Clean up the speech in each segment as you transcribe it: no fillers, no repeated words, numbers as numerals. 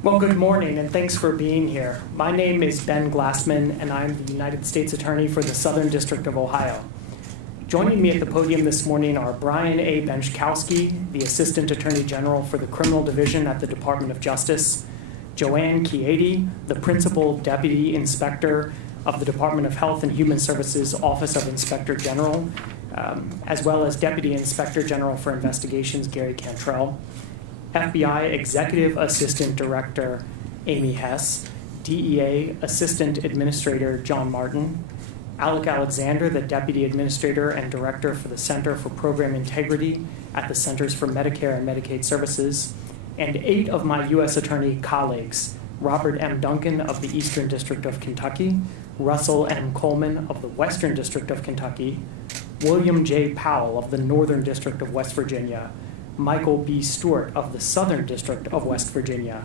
Well, good morning, and thanks for being here. My name is Ben Glassman, and I'm the United States Attorney for the Southern District of Ohio. Joining me at the podium this morning are Brian A. Benchkowski, the Assistant Attorney General for the Criminal Division at the Department of Justice, Joanne Chieti, the Principal Deputy Inspector of the Department of Health and Human Services Office of Inspector General, as well as Deputy Inspector General for Investigations, Gary Cantrell, FBI Executive Assistant Director Amy Hess, DEA Assistant Administrator John Martin, Alec Alexander, the Deputy Administrator and Director for the Center for Program Integrity at the Centers for Medicare and Medicaid Services, and 8 of my U.S. Attorney colleagues, Robert M. Duncan of the Eastern District of Kentucky, Russell M. Coleman of the Western District of Kentucky, William J. Powell of the Northern District of West Virginia, Michael B. Stewart of the Southern District of West Virginia,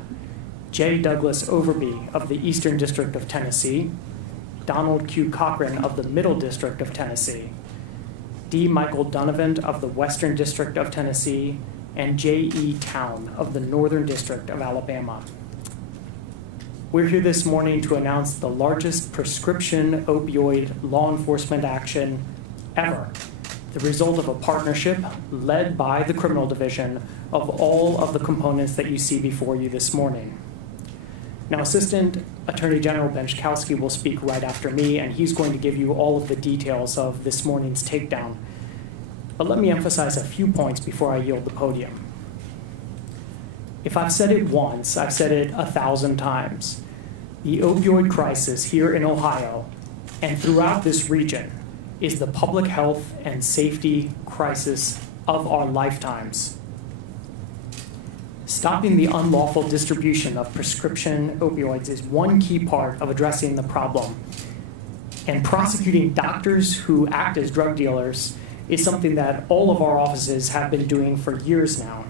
J. Douglas Overby of the Eastern District of Tennessee, Donald Q. Cochran of the Middle District of Tennessee, D. Michael Donovan of the Western District of Tennessee, and J. E. Town of the Northern District of Alabama. We're here this morning to announce the largest prescription opioid law enforcement action ever, the result of a partnership led by the Criminal Division of all of the components that you see before you this morning. Now, Assistant Attorney General Benchkowski will speak right after me, and he's going to give you all of the details of this morning's takedown. But let me emphasize a few points before I yield the podium. If I've said it once, I've said it 1,000 times. The opioid crisis here in Ohio and throughout this region is the public health and safety crisis of our lifetimes. Stopping the unlawful distribution of prescription opioids is one key part of addressing the problem. And prosecuting doctors who act as drug dealers is something that all of our offices have been doing for years now.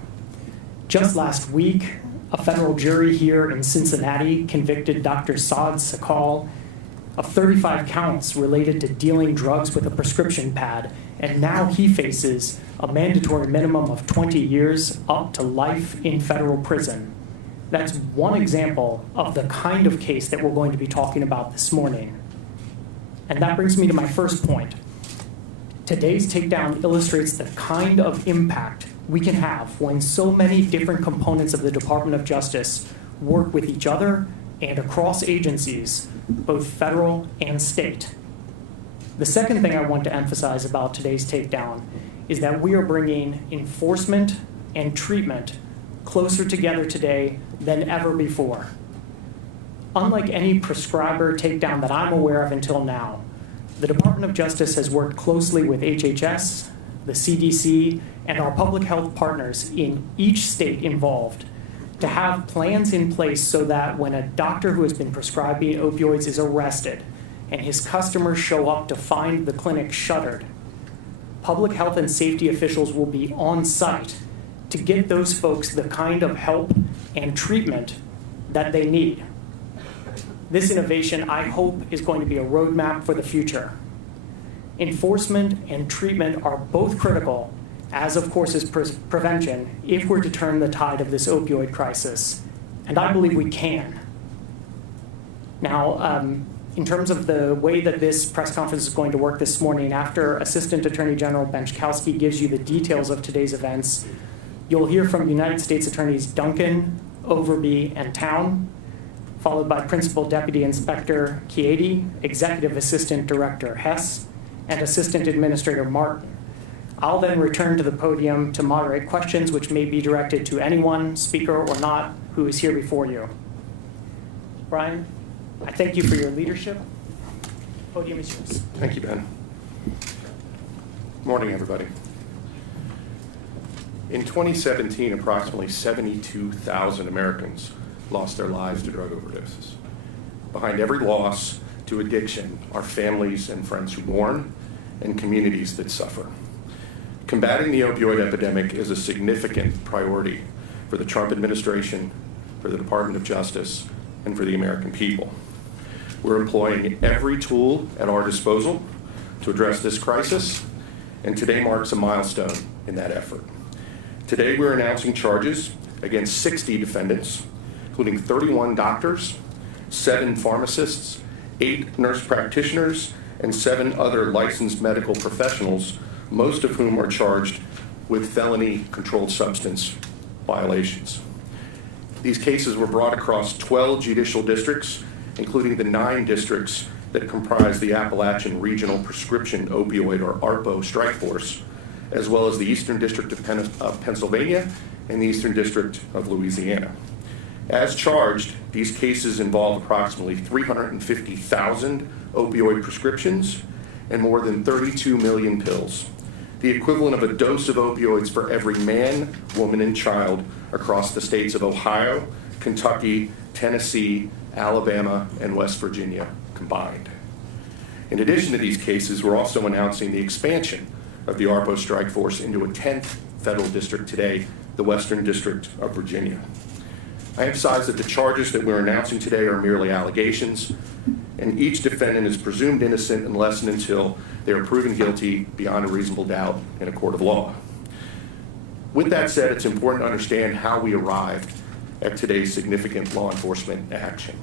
Just last week, a federal jury here in Cincinnati convicted Dr. Saad Sakal of 35 counts related to dealing drugs with a prescription pad, and now he faces a mandatory minimum of 20 years up to life in federal prison. That's one example of the kind of case that we're going to be talking about this morning. And that brings me to my first point. Today's takedown illustrates the kind of impact we can have when so many different components of the Department of Justice work with each other and across agencies, both federal and state. The second thing I want to emphasize about today's takedown is that we are bringing enforcement and treatment closer together today than ever before. Unlike any prescriber takedown that I'm aware of until now, the Department of Justice has worked closely with HHS, the CDC, and our public health partners in each state involved to have plans in place so that when a doctor who has been prescribing opioids is arrested and his customers show up to find the clinic shuttered, public health and safety officials will be on site to get those folks the kind of help and treatment that they need. This innovation, I hope, is going to be a roadmap for the future. Enforcement and treatment are both critical, as of course is prevention, if we're to turn the tide of this opioid crisis. And I believe we can. Now, in terms of the way that this press conference is going to work this morning, after Assistant Attorney General Benchkowski gives you the details of today's events, you'll hear from United States Attorneys Duncan, Overby, and Town, followed by Principal Deputy Inspector Chieti, Executive Assistant Director Hess, and Assistant Administrator Martin. I'll then return to the podium to moderate questions which may be directed to anyone, speaker or not, who is here before you. Brian, I thank you for your leadership. The podium is yours. Thank you, Ben. Morning, everybody. In 2017, approximately 72,000 Americans lost their lives to drug overdoses. Behind every loss to addiction are families and friends who mourn and communities that suffer. Combating the opioid epidemic is a significant priority for the Trump administration, for the Department of Justice, and for the American people. We're employing every tool at our disposal to address this crisis, and today marks a milestone in that effort. Today we're announcing charges against 60 defendants including 31 doctors, 7 pharmacists, 8 nurse practitioners, and 7 other licensed medical professionals, most of whom are charged with felony controlled substance violations. These cases were brought across 12 judicial districts, including the 9 districts that comprise the Appalachian Regional Prescription Opioid, or ARPO, strike force, as well as the Eastern District of Pennsylvania and the Eastern District of Louisiana. As charged, these cases involve approximately 350,000 opioid prescriptions and more than 32 million pills, the equivalent of a dose of opioids for every man, woman, and child across the states of Ohio, Kentucky, Tennessee, Alabama, and West Virginia combined. In addition to these cases, we're also announcing the expansion of the ARPO strike force into a 10th federal district today, the Western District of Virginia. I emphasize that the charges that we're announcing today are merely allegations, and each defendant is presumed innocent unless and until they are proven guilty beyond a reasonable doubt in a court of law. With that said, it's important to understand how we arrived at today's significant law enforcement action.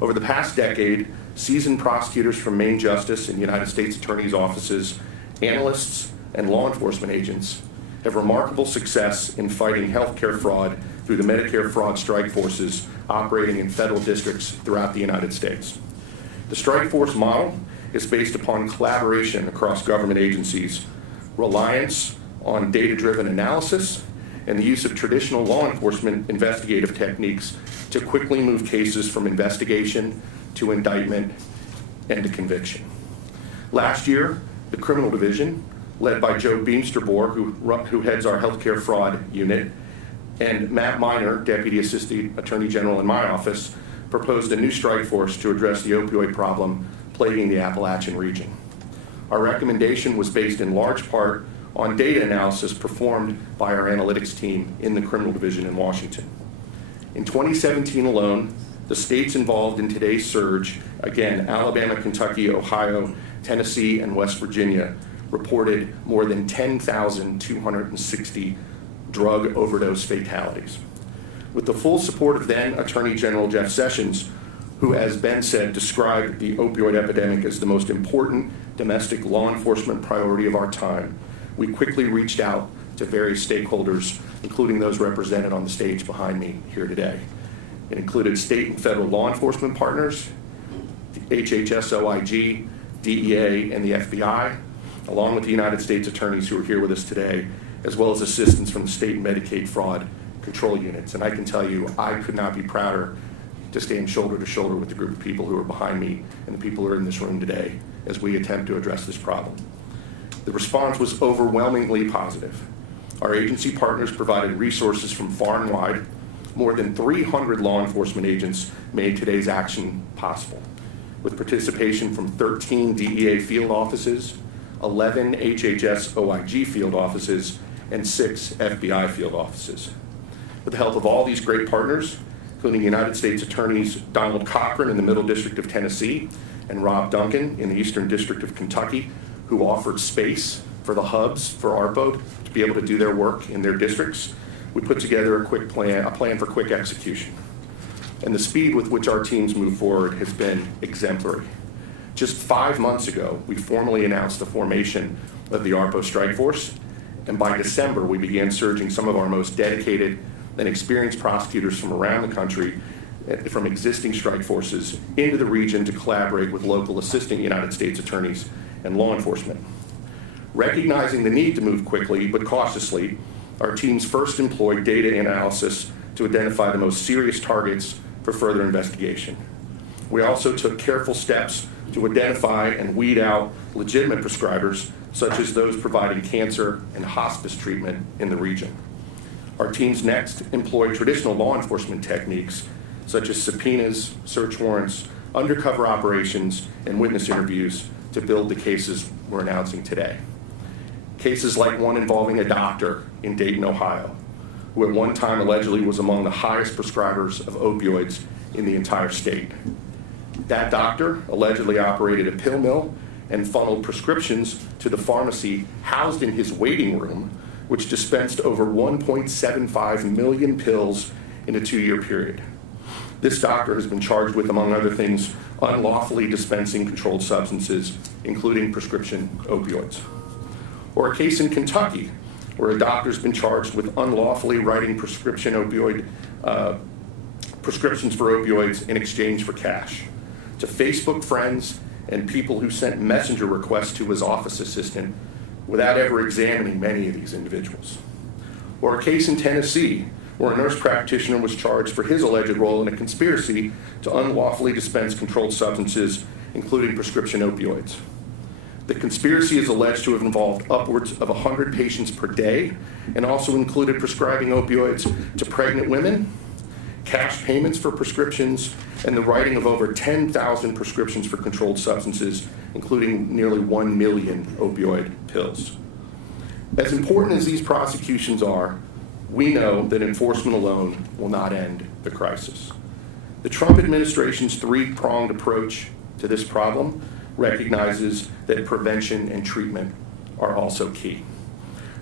Over the past decade, seasoned prosecutors from Main Justice and United States Attorney's offices, analysts, and law enforcement agents have remarkable success in fighting healthcare fraud through the Medicare fraud strike forces operating in federal districts throughout the United States. The strike force model is based upon collaboration across government agencies, reliance on data-driven analysis, and the use of traditional law enforcement investigative techniques to quickly move cases from investigation to indictment and to conviction. Last year, the criminal division, led by Joe Beamsterboer, who heads our healthcare fraud unit, and Matt Miner, Deputy Assistant Attorney General in my office, proposed a new strike force to address the opioid problem plaguing the Appalachian region. Our recommendation was based in large part on data analysis performed by our analytics team in the criminal division in Washington. In 2017 alone, the states involved in today's surge, again, Alabama, Kentucky, Ohio, Tennessee, and West Virginia, reported more than 10,260 drug overdose fatalities. With the full support of then Attorney General Jeff Sessions, who, as Ben said, described the opioid epidemic as the most important domestic law enforcement priority of our time, we quickly reached out to various stakeholders, including those represented on the stage behind me here today. It included state and federal law enforcement partners, the HHS, OIG, DEA, and the FBI, along with the United States attorneys who are here with us today, as well as assistance from the state and Medicaid fraud control units. And I can tell you, I could not be prouder to stand shoulder to shoulder with the group of people who are behind me and the people who are in this room today as we attempt to address this problem. The response was overwhelmingly positive. Our agency partners provided resources from far and wide. More than 300 law enforcement agents made today's action possible, with participation from 13 DEA field offices, 11 HHS OIG field offices, and 6 FBI field offices. With the help of all these great partners, including United States Attorneys Donald Cochran in the Middle District of Tennessee and Rob Duncan in the Eastern District of Kentucky, who offered space for the hubs for ARPO to be able to do their work in their districts, we put together a plan for quick execution. And the speed with which our teams move forward has been exemplary. Just 5 months ago, we formally announced the formation of the ARPO strike force, and by December, we began surging some of our most dedicated and experienced prosecutors from around the country, from existing strike forces, into the region to collaborate with local assistant United States attorneys and law enforcement. Recognizing the need to move quickly but cautiously, our teams first employed data analysis to identify the most serious targets for further investigation. We also took careful steps to identify and weed out legitimate prescribers, such as those providing cancer and hospice treatment in the region. Our teams next employed traditional law enforcement techniques, such as subpoenas, search warrants, undercover operations, and witness interviews to build the cases we're announcing today. Cases like one involving a doctor in Dayton, Ohio, who at one time allegedly was among the highest prescribers of opioids in the entire state. That doctor allegedly operated a pill mill and funneled prescriptions to the pharmacy housed in his waiting room, which dispensed over 1.75 million pills in a 2-year period. This doctor has been charged with, among other things, unlawfully dispensing controlled substances, including prescription opioids. Or a case in Kentucky, where a doctor's been charged with unlawfully writing prescriptions for opioids in exchange for cash to Facebook friends and people who sent messenger requests to his office assistant without ever examining many of these individuals. Or a case in Tennessee, where a nurse practitioner was charged for his alleged role in a conspiracy to unlawfully dispense controlled substances, including prescription opioids. The conspiracy is alleged to have involved upwards of 100 patients per day and also included prescribing opioids to pregnant women, cash payments for prescriptions, and the writing of over 10,000 prescriptions for controlled substances, including nearly 1 million opioid pills. As important as these prosecutions are, we know that enforcement alone will not end the crisis. The Trump administration's three-pronged approach to this problem recognizes that prevention and treatment are also key.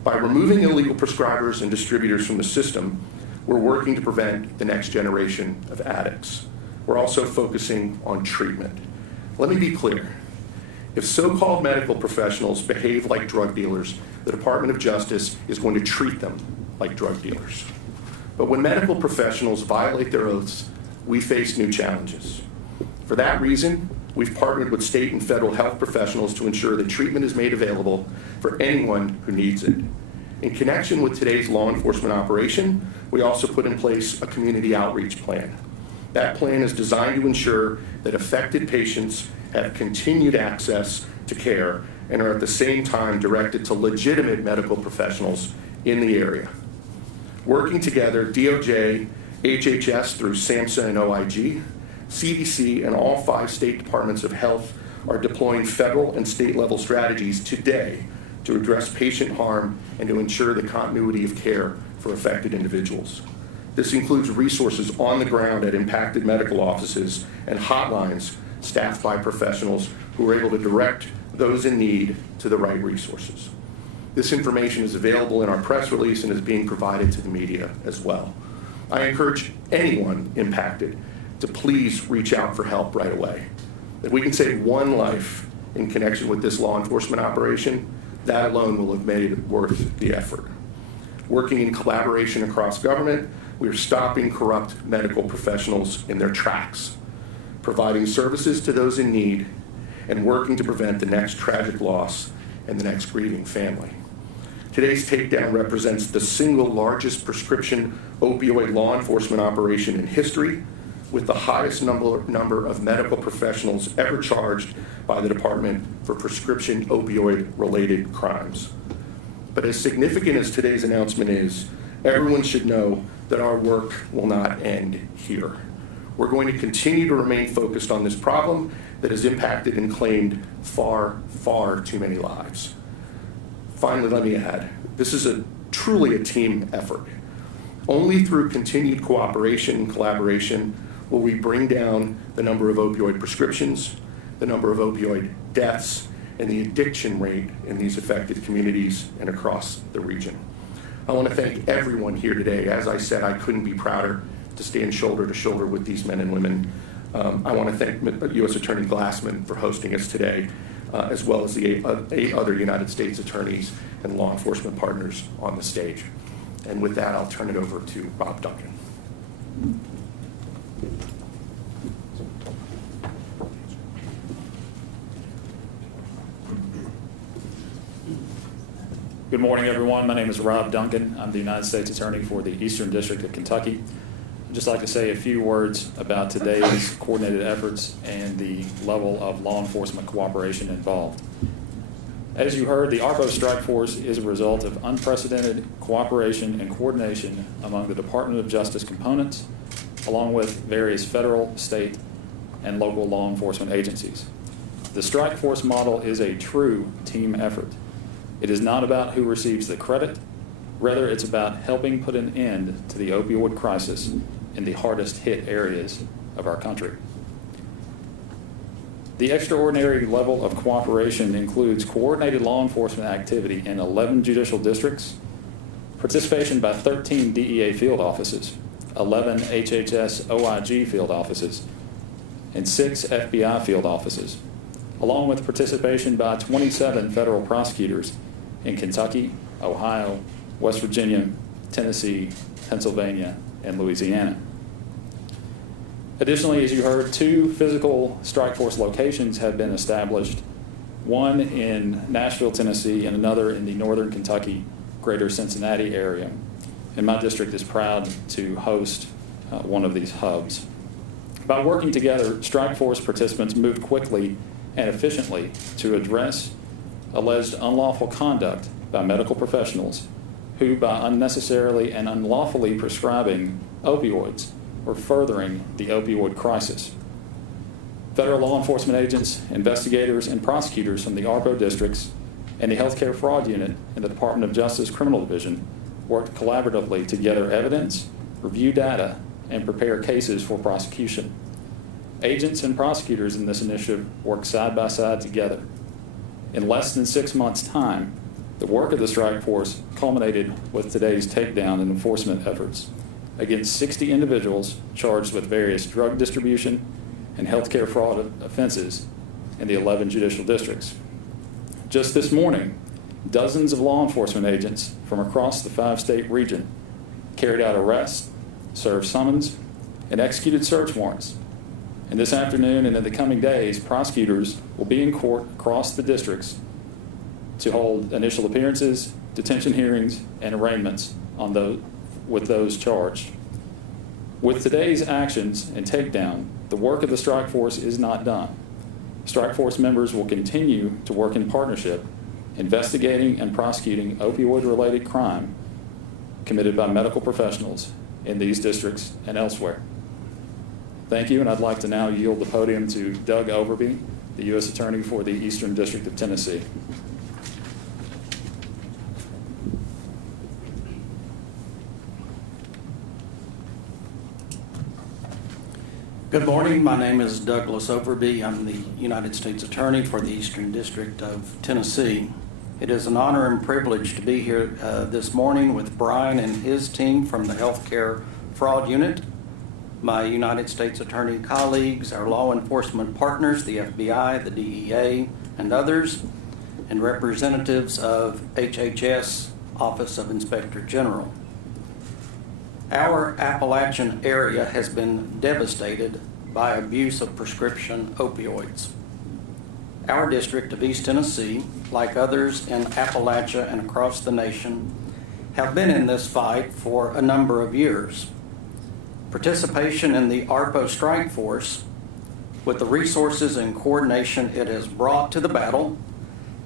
By removing illegal prescribers and distributors from the system, we're working to prevent the next generation of addicts. We're also focusing on treatment. Let me be clear. If so-called medical professionals behave like drug dealers, the Department of Justice is going to treat them like drug dealers. But when medical professionals violate their oaths, we face new challenges. For that reason, we've partnered with state and federal health professionals to ensure that treatment is made available for anyone who needs it. In connection with today's law enforcement operation, we also put in place a community outreach plan. That plan is designed to ensure that affected patients have continued access to care and are at the same time directed to legitimate medical professionals in the area. Working together, DOJ, HHS through SAMHSA and OIG, CDC, and all 5 state departments of health are deploying federal and state level strategies today to address patient harm and to ensure the continuity of care for affected individuals. This includes resources on the ground at impacted medical offices and hotlines staffed by professionals who are able to direct those in need to the right resources. This information is available in our press release and is being provided to the media as well. I encourage anyone impacted to please reach out for help right away. If we can save one life in connection with this law enforcement operation, that alone will have made it worth the effort. Working in collaboration across government, we are stopping corrupt medical professionals in their tracks, providing services to those in need, and working to prevent the next tragic loss and the next grieving family. Today's takedown represents the single largest prescription opioid law enforcement operation in history, with the highest number of medical professionals ever charged by the department for prescription opioid-related crimes. But as significant as today's announcement is, everyone should know that our work will not end here. We're going to continue to remain focused on this problem that has impacted and claimed far, far too many lives. Finally, let me add, this is truly a team effort. Only through continued cooperation and collaboration will we bring down the number of opioid prescriptions, the number of opioid deaths, and the addiction rate in these affected communities and across the region. I want to thank everyone here today. As I said, I couldn't be prouder to stand shoulder to shoulder with these men and women. I want to thank U.S. Attorney Glassman for hosting us today, as well as the 8 other United States attorneys and law enforcement partners on the stage. And with that, I'll turn it over to Rob Duncan. Good morning, everyone. My name is Rob Duncan. I'm the United States Attorney for the Eastern District of Kentucky. I'd just like to say a few words about today's coordinated efforts and the level of law enforcement cooperation involved. As you heard, the ARPO strike force is a result of unprecedented cooperation and coordination among the Department of Justice components, along with various federal, state, and local law enforcement agencies. The strike force model is a true team effort. It is not about who receives the credit. Rather, it's about helping put an end to the opioid crisis in the hardest hit areas of our country. The extraordinary level of cooperation includes coordinated law enforcement activity in 11 judicial districts, participation by 13 DEA field offices, 11 HHS OIG field offices, and 6 FBI field offices, along with participation by 27 federal prosecutors in Kentucky, Ohio, West Virginia, Tennessee, Pennsylvania, and Louisiana. Additionally, as you heard, 2 physical strike force locations have been established, one in Nashville, Tennessee, and another in the northern Kentucky, greater Cincinnati area. And my district is proud to host one of these hubs. By working together, strike force participants moved quickly and efficiently to address alleged unlawful conduct by medical professionals who, by unnecessarily and unlawfully prescribing opioids, were furthering the opioid crisis. Federal law enforcement agents, investigators, and prosecutors from the ARPO districts and the Healthcare Fraud Unit in the Department of Justice Criminal Division worked collaboratively to gather evidence, review data, and prepare cases for prosecution. Agents and prosecutors in this initiative worked side by side together. In less than 6 months' time, the work of the strike force culminated with today's takedown and enforcement efforts against 60 individuals charged with various drug distribution and healthcare fraud offenses in the 11 judicial districts. Just this morning, dozens of law enforcement agents from across the 5-state region carried out arrests, served summons, and executed search warrants. And this afternoon and in the coming days, prosecutors will be in court across the districts to hold initial appearances, detention hearings, and arraignments with those charged. With today's actions and takedown, the work of the strike force is not done. Strike force members will continue to work in partnership, investigating and prosecuting opioid-related crime committed by medical professionals in these districts and elsewhere. Thank you, and I'd like to now yield the podium to Doug Overby, the U.S. Attorney for the Eastern District of Tennessee. Good morning. My name is Douglas Overby. I'm the United States Attorney for the Eastern District of Tennessee. It is an honor and privilege to be here this morning with Brian and his team from the Healthcare Fraud Unit, my United States Attorney colleagues, our law enforcement partners, the FBI, the DEA, and others, and representatives of HHS, Office of Inspector General. Our Appalachian area has been devastated by abuse of prescription opioids. Our district of East Tennessee, like others in Appalachia and across the nation, have been in this fight for a number of years. Participation in the ARPO strike force, with the resources and coordination it has brought to the battle,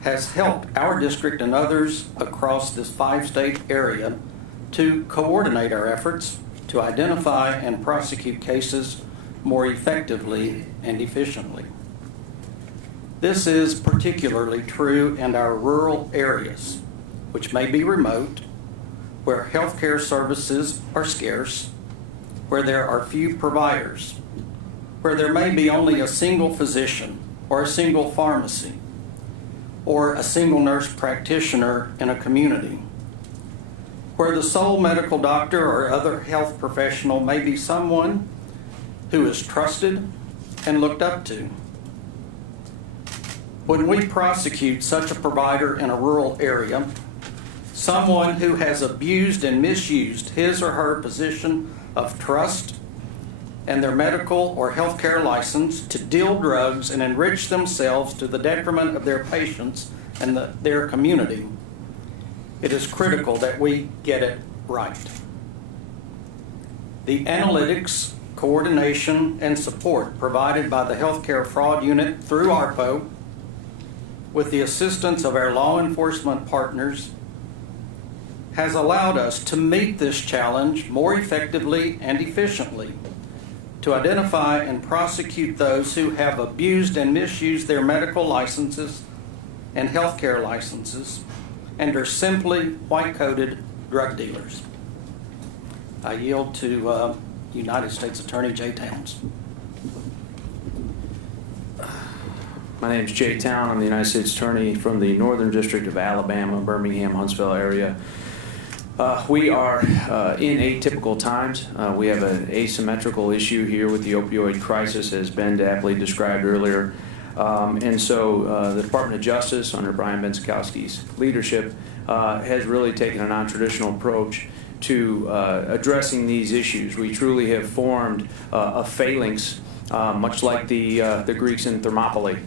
has helped our district and others across this 5-state area to coordinate our efforts to identify and prosecute cases more effectively and efficiently. This is particularly true in our rural areas, which may be remote, where healthcare services are scarce, where there are few providers, where there may be only a single physician or a single pharmacy or a single nurse practitioner in a community, where the sole medical doctor or other health professional may be someone who is trusted and looked up to. When we prosecute such a provider in a rural area, someone who has abused and misused his or her position of trust and their medical or healthcare license to deal drugs and enrich themselves to the detriment of their patients and their community, it is critical that we get it right. The analytics, coordination, and support provided by the Healthcare Fraud Unit through ARPO, with the assistance of our law enforcement partners, has allowed us to meet this challenge more effectively and efficiently, to identify and prosecute those who have abused and misused their medical licenses and healthcare licenses and are simply white-coated drug dealers. I yield to United States Attorney Jay Towns. My name is Jay Town. I'm the United States Attorney from the Northern District of Alabama, Birmingham, Huntsville area. We are in atypical times. We have an asymmetrical issue here with the opioid crisis, as Ben aptly described earlier. And so the Department of Justice, under Brian Benzikowski's leadership, has really taken a non-traditional approach to addressing these issues. We truly have formed a phalanx, much like the Greeks in Thermopylae,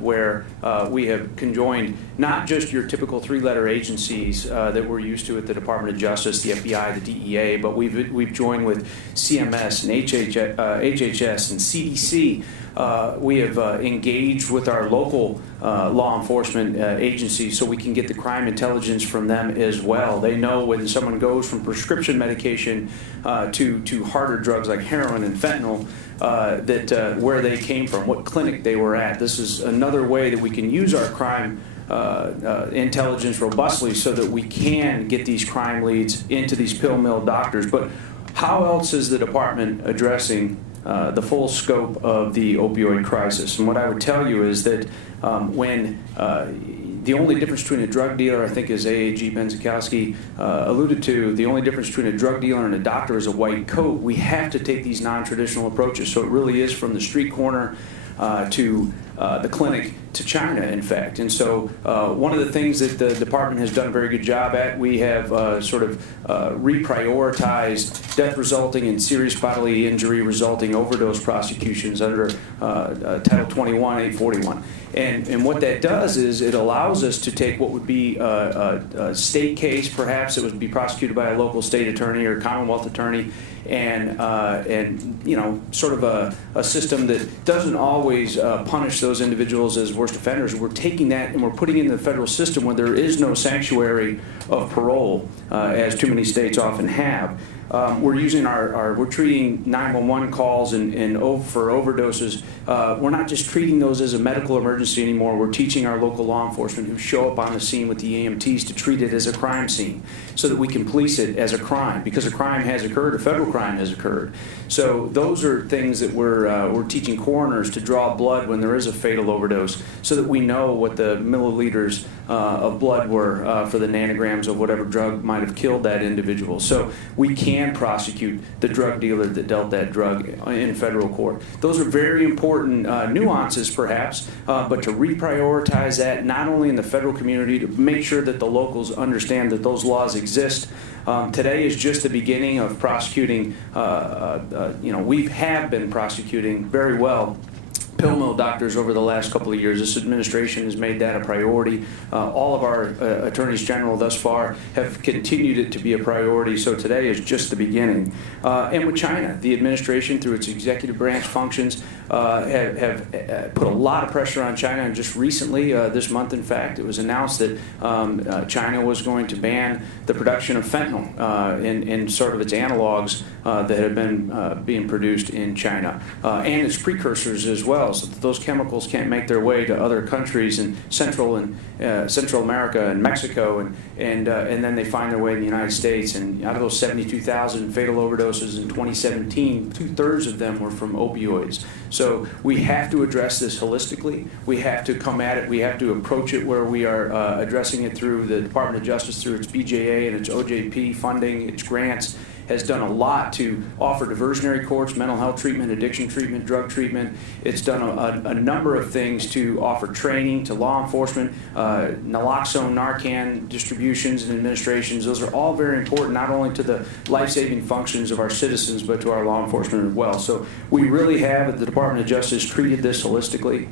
where we have conjoined not just your typical three-letter agencies that we're used to at the Department of Justice, the FBI, the DEA, but we've joined with CMS and HHS and CDC. We have engaged with our local law enforcement agencies so we can get the crime intelligence from them as well. They know when someone goes from prescription medication to harder drugs like heroin and fentanyl, that where they came from, what clinic they were at. This is another way that we can use our crime intelligence robustly so that we can get these crime leads into these pill mill doctors. But how else is the department addressing the full scope of the opioid crisis? And what I would tell you is that when the only difference between a drug dealer, I think as AAG Benzikowski alluded to, the only difference between a drug dealer and a doctor is a white coat. We have to take these non-traditional approaches. So it really is from the street corner to the clinic to China, in fact. And so one of the things that the department has done a very good job at, we have reprioritized death resulting and serious bodily injury resulting overdose prosecutions under Title 21, 841. And what that does is it allows us to take what would be a state case, perhaps it would be prosecuted by a local state attorney or Commonwealth attorney, and you know, sort of a system that doesn't always punish those individuals as worst offenders. We're taking that and we're putting it in the federal system where there is no sanctuary of parole, as too many states often have. We're using we're treating 911 calls and for overdoses. We're not just treating those as a medical emergency anymore. We're teaching our local law enforcement who show up on the scene with the EMTs to treat it as a crime scene so that we can police it as a crime, because a crime has occurred, a federal crime has occurred. So those are things that we're teaching coroners to draw blood when there is a fatal overdose so that we know what the milliliters of blood were for the nanograms of whatever drug might have killed that individual. So we can prosecute the drug dealer that dealt that drug in federal court. Those are very important nuances, perhaps, but to reprioritize that not only in the federal community, to make sure that the locals understand that those laws exist. Today is just the beginning of prosecuting. We have been prosecuting very well pill mill doctors over the last couple of years. This administration has made that a priority. All of our attorneys general thus far have continued it to be a priority, so today is just the beginning. And with China, the administration, through its executive branch functions, have put a lot of pressure on China, and just recently, this month in fact, it was announced that China was going to ban the production of fentanyl and sort of its analogs that have been being produced in China, and its precursors as well, so that those chemicals can't make their way to other countries in Central America and Mexico, and then they find their way in the United States. And out of those 72,000 fatal overdoses in 2017, 2/3 of them were from opioids. So we have to address this holistically. We have to come at it. We have to approach it where we are addressing it through the Department of Justice, through its BJA and its OJP funding, its grants, has done a lot to offer diversionary courts, mental health treatment, addiction treatment, drug treatment. It's done a number of things to offer training to law enforcement, naloxone, Narcan distributions and administrations. Those are all very important, not only to the life-saving functions of our citizens, but to our law enforcement as well. So we really have, at the Department of Justice, treated this holistically.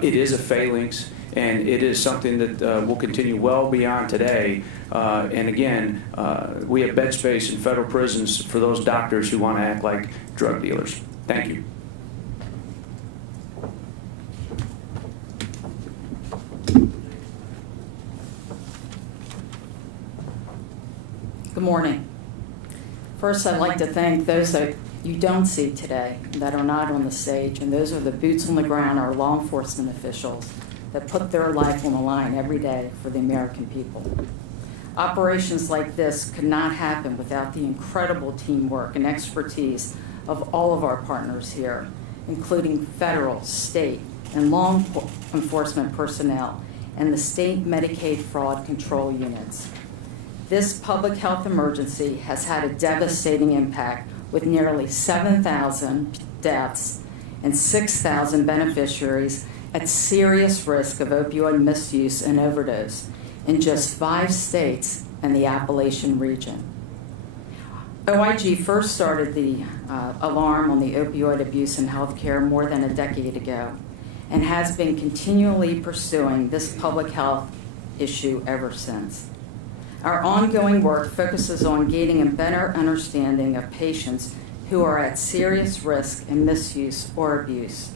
It is a phalanx, and it is something that will continue well beyond today. And again, we have bed space in federal prisons for those doctors who want to act like drug dealers. Thank you. Good morning. First, I'd like to thank those that you don't see today that are not on the stage, and those are the boots on the ground, our law enforcement officials that put their life on the line every day for the American people. Operations like this could not happen without the incredible teamwork and expertise of all of our partners here, including federal, state, and law enforcement personnel, and the state Medicaid fraud control units. This public health emergency has had a devastating impact with nearly 7,000 deaths and 6,000 beneficiaries at serious risk of opioid misuse and overdose in just 5 states and the Appalachian region. OIG first started the alarm on the opioid abuse in healthcare more than a decade ago and has been continually pursuing this public health issue ever since. Our ongoing work focuses on gaining a better understanding of patients who are at serious risk in misuse or abuse,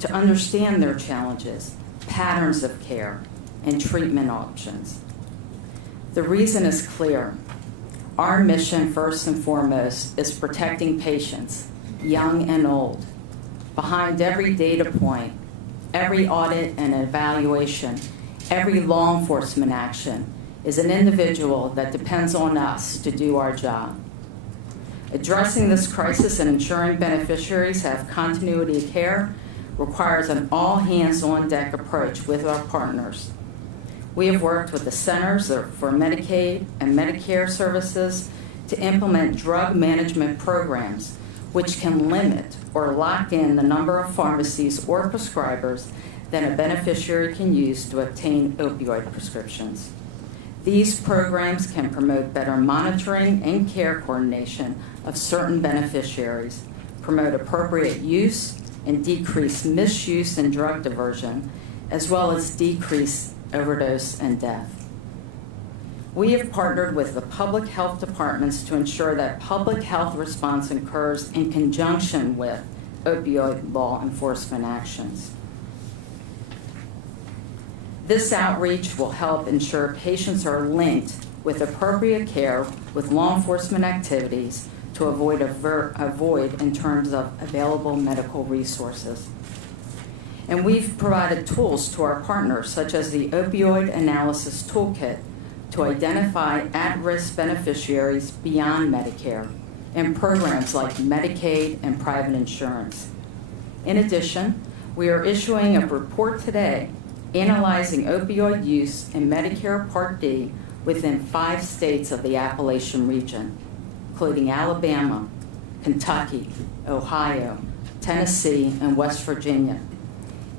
to understand their challenges, patterns of care, and treatment options. The reason is clear. Our mission, first and foremost, is protecting patients, young and old. Behind every data point, every audit and evaluation, every law enforcement action is an individual that depends on us to do our job. Addressing this crisis and ensuring beneficiaries have continuity of care requires an all-hands-on-deck approach with our partners. We have worked with the Centers for Medicaid and Medicare Services to implement drug management programs which can limit or lock in the number of pharmacies or prescribers that a beneficiary can use to obtain opioid prescriptions. These programs can promote better monitoring and care coordination of certain beneficiaries, promote appropriate use, and decrease misuse and drug diversion, as well as decrease overdose and death. We have partnered with the public health departments to ensure that public health response occurs in conjunction with opioid law enforcement actions. This outreach will help ensure patients are linked with appropriate care with law enforcement activities to avoid in terms of available medical resources. And we've provided tools to our partners, such as the Opioid Analysis Toolkit, to identify at-risk beneficiaries beyond Medicare, and programs like Medicaid and private insurance. In addition, we are issuing a report today analyzing opioid use in Medicare Part D within 5 states of the Appalachian region, including Alabama, Kentucky, Ohio, Tennessee, and West Virginia,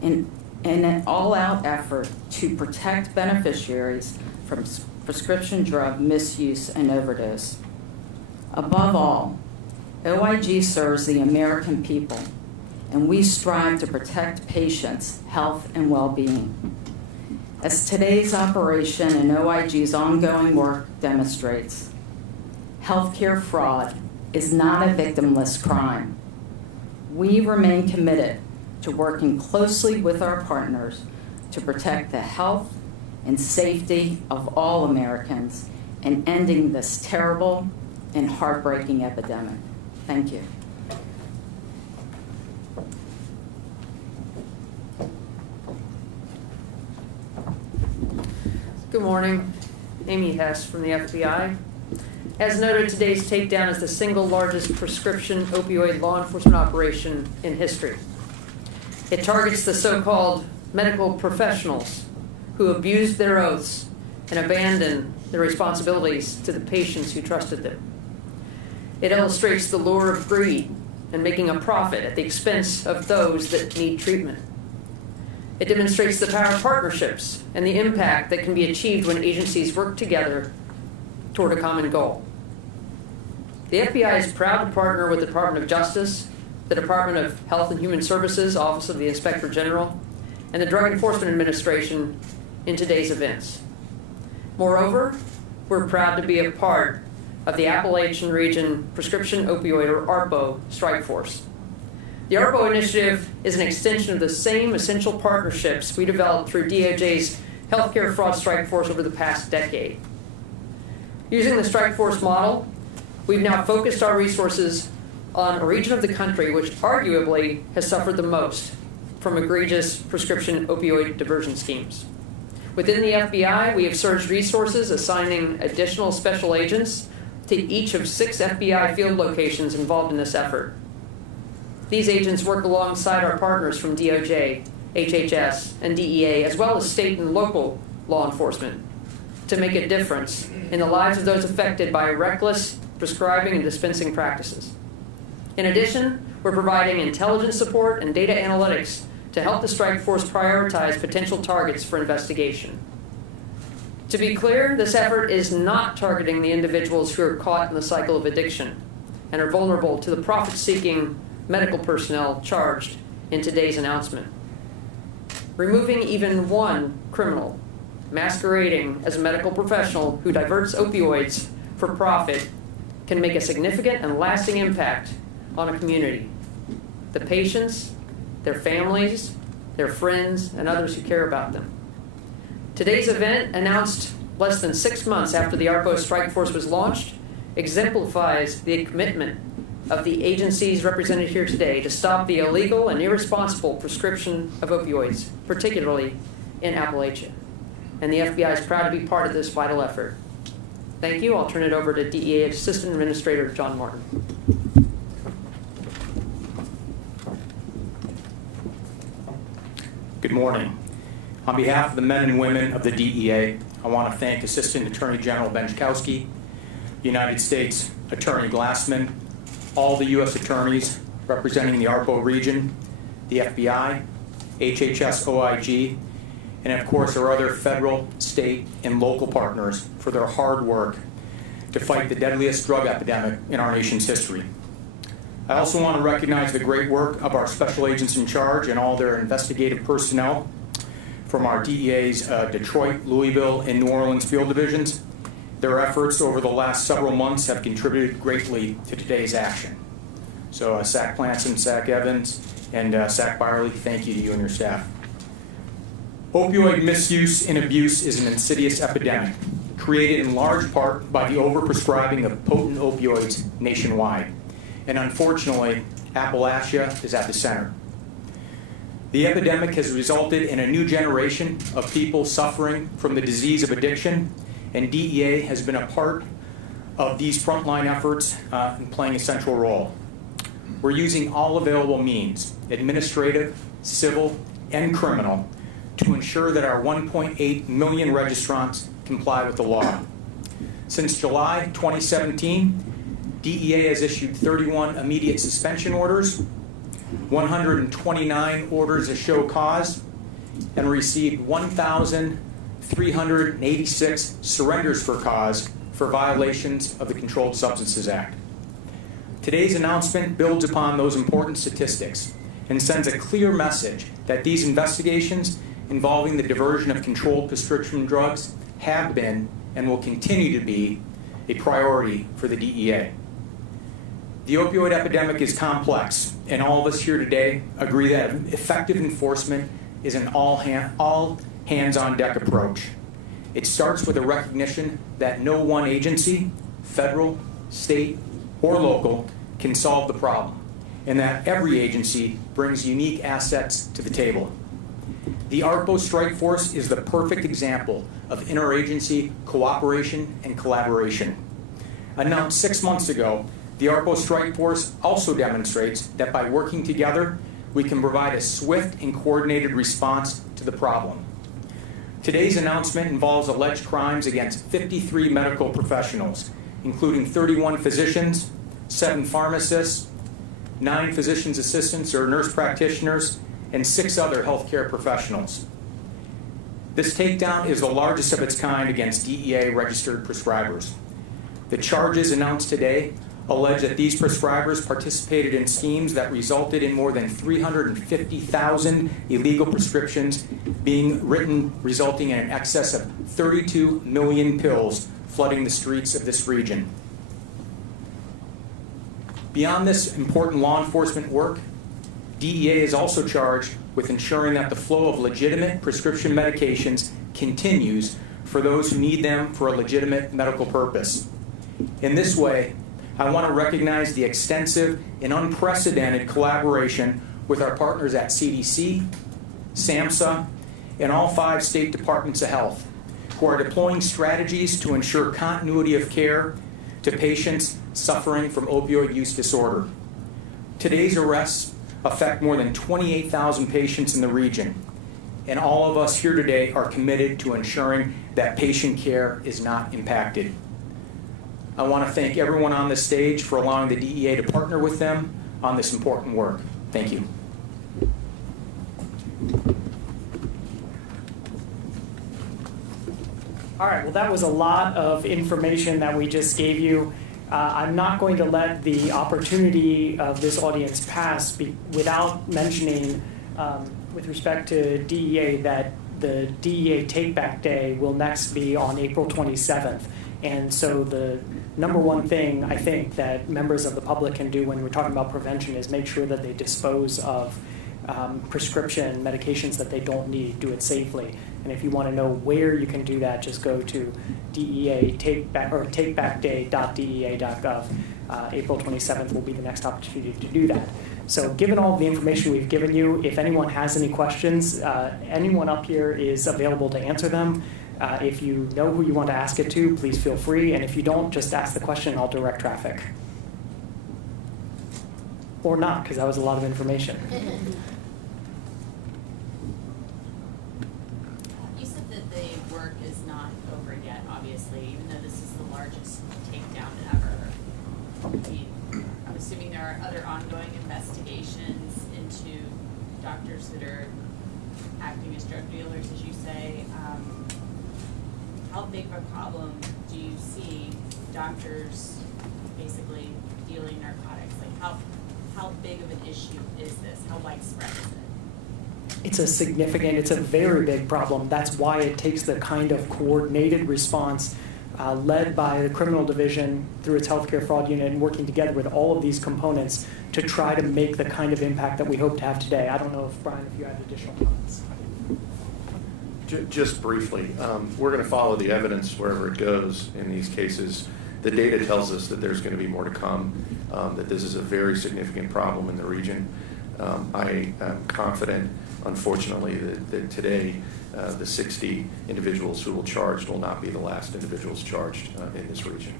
in an all-out effort to protect beneficiaries from prescription drug misuse and overdose. Above all, OIG serves the American people, and we strive to protect patients' health and well-being. As today's operation and OIG's ongoing work demonstrates, healthcare fraud is not a victimless crime. We remain committed to working closely with our partners to protect the health and safety of all Americans and ending this terrible and heartbreaking epidemic. Thank you. Good morning. Amy Hess from the FBI. As noted, today's takedown is the single largest prescription opioid law enforcement operation in history. It targets the so-called medical professionals who abused their oaths and abandoned their responsibilities to the patients who trusted them. It illustrates the lure of greed and making a profit at the expense of those that need treatment. It demonstrates the power of partnerships and the impact that can be achieved when agencies work together toward a common goal. The FBI is proud to partner with the Department of Justice, the Department of Health and Human Services, Office of the Inspector General, and the Drug Enforcement Administration in today's events. Moreover, we're proud to be a part of the Appalachian Region Prescription Opioid, or ARPO, strike force. The ARPO initiative is an extension of the same essential partnerships we developed through DOJ's healthcare fraud strike force over the past decade. Using the strike force model, we've now focused our resources on a region of the country which arguably has suffered the most from egregious prescription opioid diversion schemes. Within the FBI, we have surged resources, assigning additional special agents to each of 6 FBI field locations involved in this effort. These agents work alongside our partners from DOJ, HHS, and DEA, as well as state and local law enforcement, to make a difference in the lives of those affected by reckless prescribing and dispensing practices. In addition, we're providing intelligence support and data analytics to help the strike force prioritize potential targets for investigation. To be clear, this effort is not targeting the individuals who are caught in the cycle of addiction and are vulnerable to the profit-seeking medical personnel charged in today's announcement. Removing even one criminal masquerading as a medical professional who diverts opioids for profit can make a significant and lasting impact on a community, the patients, their families, their friends, and others who care about them. Today's event, announced less than 6 months after the ARPO strike force was launched, exemplifies the commitment of the agencies represented here today to stop the illegal and irresponsible prescription of opioids, particularly in Appalachia. And the FBI is proud to be part of this vital effort. Thank you. I'll turn it over to DEA Assistant Administrator John Martin. Good morning. On behalf of the men and women of the DEA, I want to thank Assistant Attorney General Benczkowski, United States Attorney Glassman, all the U.S. attorneys representing the ARPO region, the FBI, HHS OIG, and of course our other federal, state, and local partners for their hard work to fight the deadliest drug epidemic in our nation's history. I also want to recognize the great work of our special agents in charge and all their investigative personnel from our DEA's Detroit, Louisville, and New Orleans field divisions. Their efforts over the last several months have contributed greatly to today's action. So Sac Planson, Sac Evans, and Sac Byerly, thank you to you and your staff. Opioid misuse and abuse is an insidious epidemic created in large part by the overprescribing of potent opioids nationwide. And unfortunately, Appalachia is at the center. The epidemic has resulted in a new generation of people suffering from the disease of addiction, and DEA has been a part of these frontline efforts and playing a central role. We're using all available means, administrative, civil, and criminal, to ensure that our 1.8 million registrants comply with the law. Since July 2017, DEA has issued 31 immediate suspension orders, 129 orders to show cause, and received 1,386 surrenders for cause for violations of the Controlled Substances Act. Today's announcement builds upon those important statistics and sends a clear message that these investigations involving the diversion of controlled prescription drugs have been and will continue to be a priority for the DEA. The opioid epidemic is complex, and all of us here today agree that effective enforcement is an all hands-on-deck approach. It starts with a recognition that no one agency, federal, state, or local, can solve the problem, and that every agency brings unique assets to the table. The ARPO strike force is the perfect example of interagency cooperation and collaboration. Announced 6 months ago, the ARPO strike force also demonstrates that by working together, we can provide a swift and coordinated response to the problem. Today's announcement involves alleged crimes against 53 medical professionals, including 31 physicians, 7 pharmacists, 9 physician's assistants or nurse practitioners, and 6 other healthcare professionals. This takedown is the largest of its kind against DEA-registered prescribers. The charges announced today allege that these prescribers participated in schemes that resulted in more than 350,000 illegal prescriptions being written, resulting in an excess of 32 million pills flooding the streets of this region. Beyond this important law enforcement work, DEA is also charged with ensuring that the flow of legitimate prescription medications continues for those who need them for a legitimate medical purpose. In this way, I want to recognize the extensive and unprecedented collaboration with our partners at CDC, SAMHSA, and all 5 state departments of health, who are deploying strategies to ensure continuity of care to patients suffering from opioid use disorder. Today's arrests affect more than 28,000 patients in the region, and all of us here today are committed to ensuring that patient care is not impacted. I want to thank everyone on this stage for allowing the DEA to partner with them on this important work. Thank you. All right, well, that was a lot of information that we just gave you. I'm not going to let the opportunity of this audience pass without mentioning, with respect to DEA, that the DEA Take Back Day will next be on April 27th. And so the number one thing I think that members of the public can do when we're talking about prevention is make sure that they dispose of prescription medications that they don't need, do it safely. And if you want to know where you can do that, just go to takebackday.dea.gov. April 27th will be the next opportunity to do that. So given all the information we've given you, if anyone has any questions, anyone up here is available to answer them. If you know who you want to ask it to, please feel free. And if you don't, just ask the question and I'll direct traffic. Or not, because that was a lot of information. You said that the work is not over yet, obviously, even though this is the largest takedown ever. I mean, I'm assuming there are other ongoing investigations into doctors that are acting as drug dealers, as you say. How big of a problem do you see doctors basically dealing narcotics? Like how big of an issue is this? How widespread is it? It's a very big problem. That's why it takes the kind of coordinated response led by the criminal division through its healthcare fraud unit and working together with all of these components to try to make the kind of impact that we hope to have today. I don't know if, Brian, if you had additional comments. Just briefly, we're going to follow the evidence wherever it goes in these cases. The data tells us that there's going to be more to come, that this is a very significant problem in the region. I am confident, unfortunately, that today the 60 individuals who will charged will not be the last individuals charged in this region.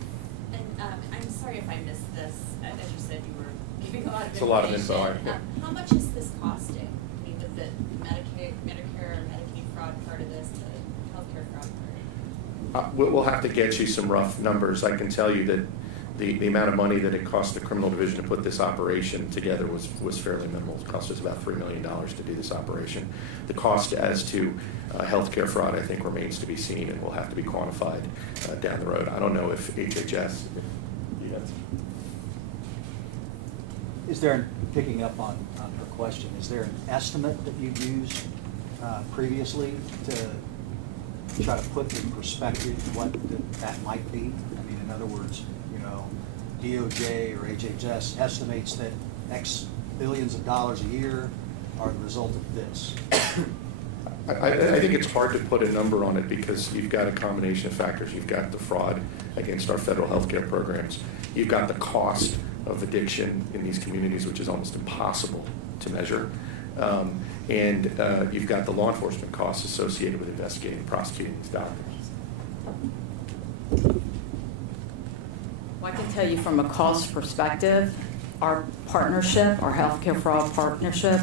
And I'm sorry if I missed this. As you said, you were giving a lot of It's a lot of info. Yeah. How much is this costing? I mean, the Medicare, Medicaid fraud part of this, the healthcare fraud part? We'll have to get you some rough numbers. I can tell you that the amount of money that it cost the criminal division to put this operation together was fairly minimal. It cost us about $3 million to do this operation. The cost as to healthcare fraud, I think, remains to be seen and will have to be quantified down the road. I don't know if HHS. Is there, picking up on her question, is there an estimate that you've used previously to try to put in perspective what that might be? I mean, in other words, DOJ or HHS estimates that X billions of dollars a year are the result of this. I think it's hard to put a number on it because you've got a combination of factors. You've got the fraud against our federal health care programs. You've got the cost of addiction in these communities, which is almost impossible to measure. And you've got the law enforcement costs associated with investigating and prosecuting these doctors. Well, I can tell you from a cost perspective, our partnership, our healthcare fraud partnership,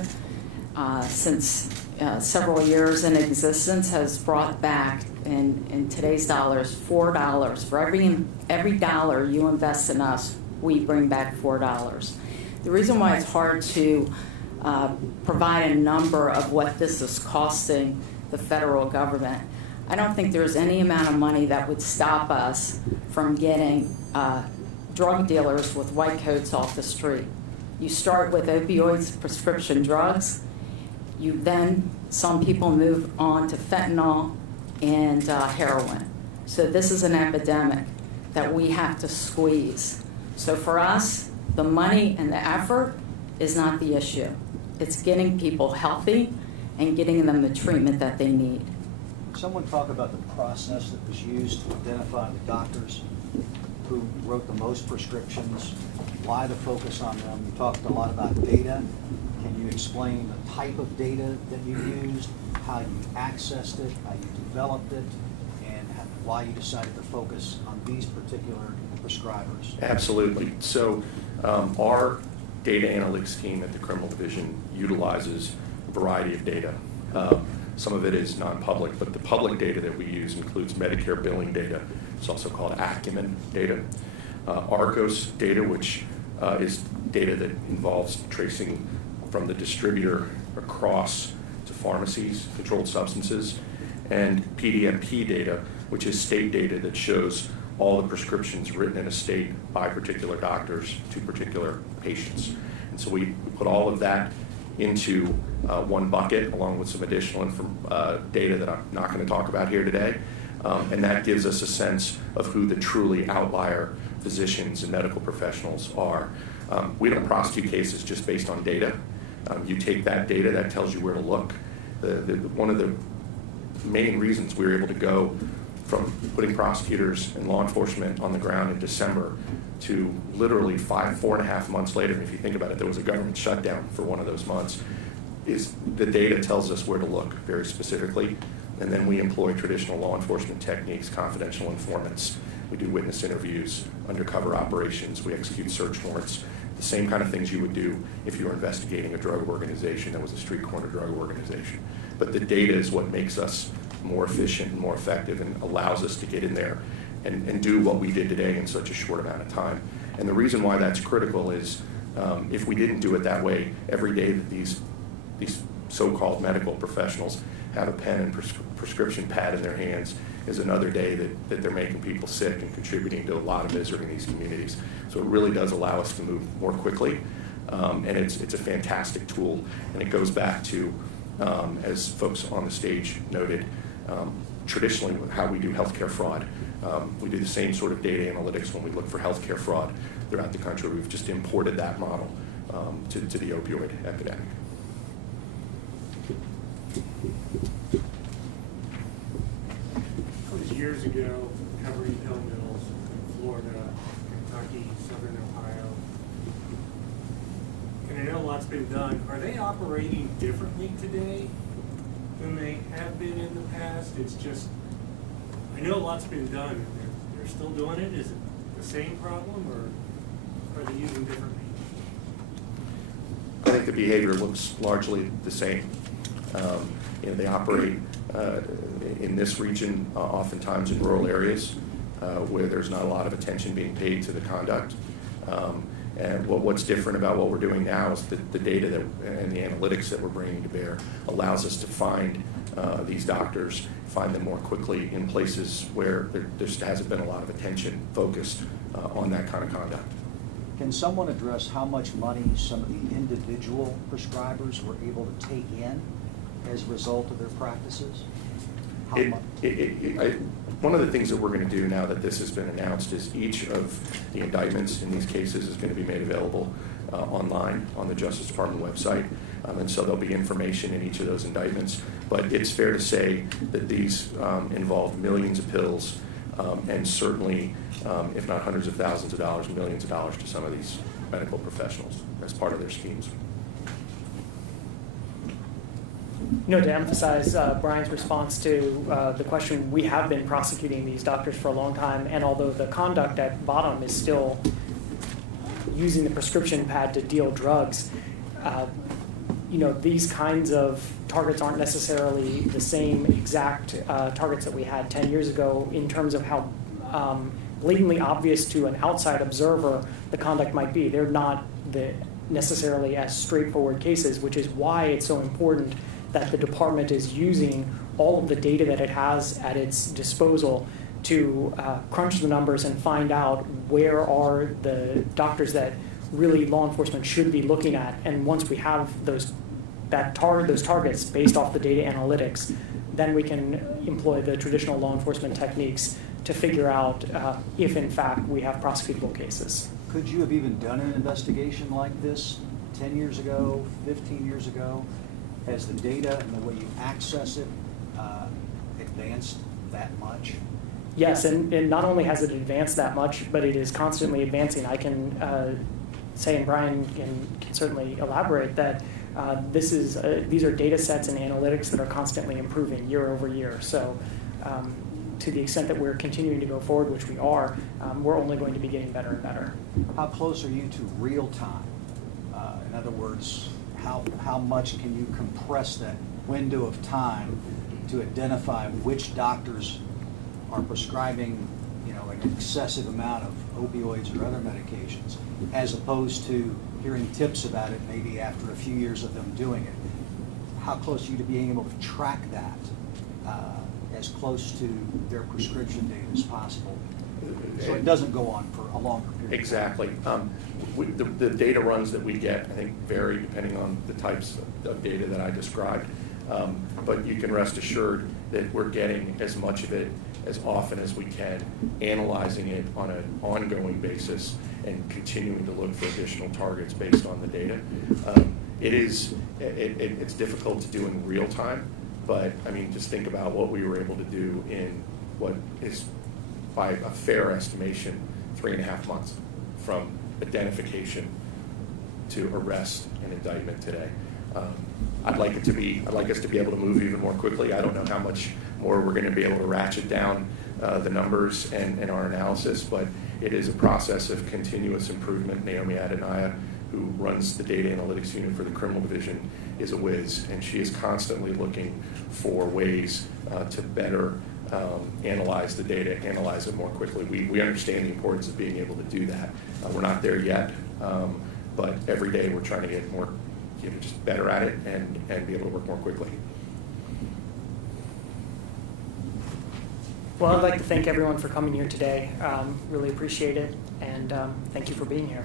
since several years in existence, has brought back in today's dollars $4 for every dollar you invest in us. We bring back $4. The reason why it's hard to provide a number of what this is costing the federal government, I don't think there's any amount of money that would stop us from getting drug dealers with white coats off the street. You start with opioids, prescription drugs. Some people move on to fentanyl and heroin. So this is an epidemic that we have to squeeze. So for us, the money and the effort is not the issue. It's getting people healthy and getting them the treatment that they need. Someone talk about the process that was used to identify the doctors who wrote the most prescriptions, why the focus on them. You talked a lot about data. Can you explain the type of data that you used, how you accessed it, how you developed it, and why you decided to focus on these particular prescribers? Absolutely. So our data analytics team at the criminal division utilizes a variety of data. Some of it is non-public, but the public data that we use includes Medicare billing data. It's also called Acumen data. Argos data, which is data that involves tracing from the distributor across to pharmacies, controlled substances, and PDMP data, which is state data that shows all the prescriptions written in a state by particular doctors to particular patients. And so we put all of that into one bucket along with some additional data that I'm not going to talk about here today. And that gives us a sense of who the truly outlier physicians and medical professionals are. We don't prosecute cases just based on data. You take that data, that tells you where to look. One of the main reasons we were able to go from putting prosecutors and law enforcement on the ground in December to literally 4.5 months later, and if you think about it, there was a government shutdown for one of those months, is the data tells us where to look very specifically, and then we employ traditional law enforcement techniques, confidential informants, we do witness interviews, undercover operations, we execute search warrants, the same kind of things you would do if you were investigating a drug organization that was a street corner drug organization. But the data is what makes us more efficient and more effective and allows us to get in there and do what we did today in such a short amount of time. And the reason why that's critical is if we didn't do it that way, every day that these so-called medical professionals have a pen and prescription pad in their hands is another day that they're making people sick and contributing to a lot of misery in these communities. So it really does allow us to move more quickly, and it's a fantastic tool. And it goes back to, as folks on the stage noted, traditionally how we do healthcare fraud. We do the same sort of data analytics when we look for healthcare fraud throughout the country. We've just imported that model to the opioid epidemic. It was years ago, covering pill mills in Florida, Kentucky, Southern Ohio. And I know a lot's been done. Are they operating differently today than they have been in the past? It's just, I know a lot's been done, and they're still doing it. Is it the same problem, or are they using different people? I think the behavior looks largely the same. They operate in this region oftentimes in rural areas where there's not a lot of attention being paid to the conduct. And what's different about what we're doing now is that the data and the analytics that we're bringing to bear allows us to find these doctors, find them more quickly in places where there just hasn't been a lot of attention focused on that kind of conduct. Can someone address how much money some of the individual prescribers were able to take in as a result of their practices? How much? One of the things that we're going to do now that this has been announced is each of the indictments in these cases is going to be made available online on the Justice Department website. And so there'll be information in each of those indictments. But it's fair to say that these involve millions of pills and certainly, if not hundreds of thousands of dollars, millions of dollars to some of these medical professionals as part of their schemes. To emphasize Brian's response to the question, we have been prosecuting these doctors for a long time, and although the conduct at bottom is still using the prescription pad to deal drugs, these kinds of targets aren't necessarily the same exact targets that we had 10 years ago in terms of how blatantly obvious to an outside observer the conduct might be. They're not necessarily as straightforward cases, which is why it's so important that the department is using all of the data that it has at its disposal to crunch the numbers and find out where are the doctors that really law enforcement should be looking at. And once we have those targets based off the data analytics, then we can employ the traditional law enforcement techniques to figure out if in fact we have prosecutable cases. Could you have even done an investigation like this 10 years ago, 15 years ago? Has the data and the way you access it advanced that much? Yes, and not only has it advanced that much, but it is constantly advancing. I can say, and Brian can certainly elaborate, that these are data sets and analytics that are constantly improving year over year. So to the extent that we're continuing to go forward, which we are, we're only going to be getting better and better. How close are you to real time? In other words, how much can you compress that window of time to identify which doctors are prescribing, an excessive amount of opioids or other medications, as opposed to hearing tips about it maybe after a few years of them doing it? How close are you to being able to track that as close to their prescription date as possible, so it doesn't go on for a longer period? Exactly. The data runs that we get, I think, vary depending on the types of data that I described. But you can rest assured that we're getting as much of it as often as we can, analyzing it on an ongoing basis and continuing to look for additional targets based on the data. It's difficult to do in real time, but I mean, just think about what we were able to do in what is, by a fair estimation, 3.5 months from identification to arrest and indictment today. I'd like us to be able to move even more quickly. I don't know how much more we're going to be able to ratchet down the numbers and our analysis, but it is a process of continuous improvement. Naomi Adenaya, who runs the data analytics unit for the criminal division, is a whiz, and she is constantly looking for ways to better analyze the data, analyze it more quickly. We understand the importance of being able to do that. We're not there yet, but every day we're trying to get more, just better at it and be able to work more quickly. Well, I'd like to thank everyone for coming here today. Really appreciate it, and thank you for being here.